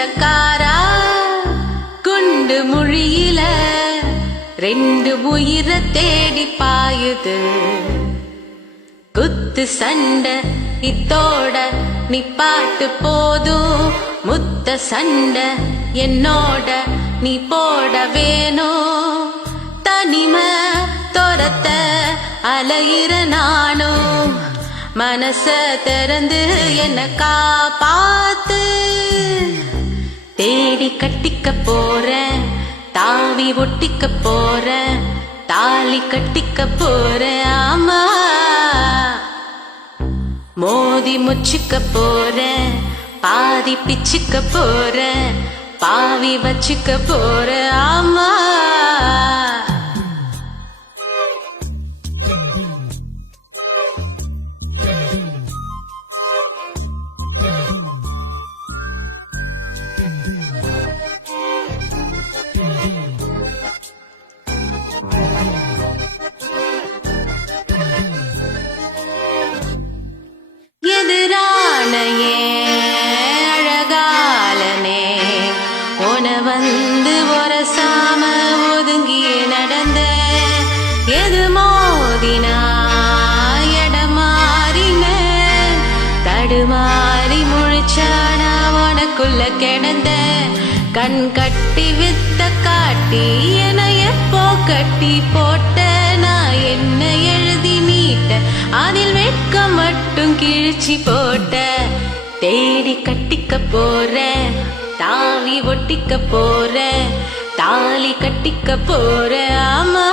சண்டக்காரா குண்டு மொழியில ரெண்டு உயிரை தேடி பாயுது. குத்து சண்டை இத்தோட நிப்பாட்டு போதும், முத்த சண்டை என்னோட நீ போட வேணும். தனிமை துரத்த அலையிற நானும் மனச திறந்து என்ன காப்பாத்து. தேடி கட்டிக்க போறேன், தாவி ஒட்டிக்க போறேன், தாலி கட்டிக்க போறேன். ஆமா மோதி முச்சிக்க போறேன், பாதி பிச்சுக்க போறேன், பாவி வச்சுக்க போறேன். ஆமா எதிரானையே அழகாலனே உன வந்து ஒரசாம ஒதுங்கி நடந்த. எது மோதினா எடமாறின தடுமாறி முழிச்சானா உனக்குள்ள கிடந்த. கண் கட்டி வித்த காட்டி என எப்போ கட்டி போட்ட. நான் என்ன எழுதி நீட்ட அதில் வெட்க மட்டும் கிழிச்சி போட்ட. தேடி கட்டிக்க போறேன், தாவி ஒட்டிக்க போறேன், தாலி கட்டிக்க போறேன். ஆமா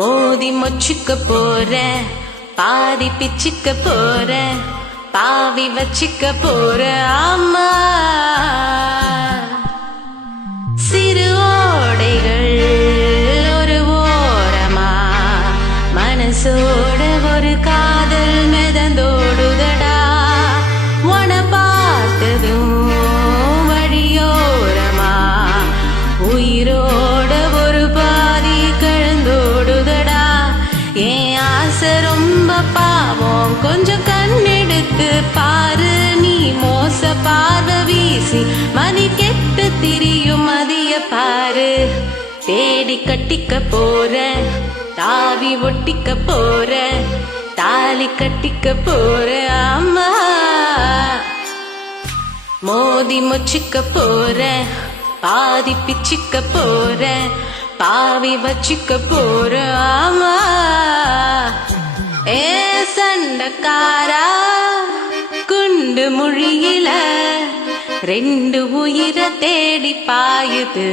மோதி மொச்சுக்க போறேன், பாதி பிச்சுக்க போறேன், பாவி வச்சுக்க போறேன். ஆமா சிறு ஓடைகள் ஒரு ஓரமா மனசோட ஒரு காதல் மிதந்தோடுதடா. உன பார்த்ததும் வழியோரமா உயிரோட ஒரு பாதி கழந்தோடுதடா. என் ஆசை ரொம்ப பாவம், கொஞ்சம் கண்ணெடுத்து பாரு. நீ மோச பார்வை வீசி மதி கெட்டு திரியும் மதிய பாரு. தேடி கட்டிக்க போறேன், தாவி ஒட்டிக்க போறேன், தாலி கட்டிக்க போறேன். ஆமா மோதி மொச்சிக்க போறேன், பாதி பிச்சுக்க போறேன், பாவி வச்சுக்க போறேன். ஆமா ஏ சண்டக்காரா குண்டு மொழியில ரெண்டு உயிரை தேடி பாயுது.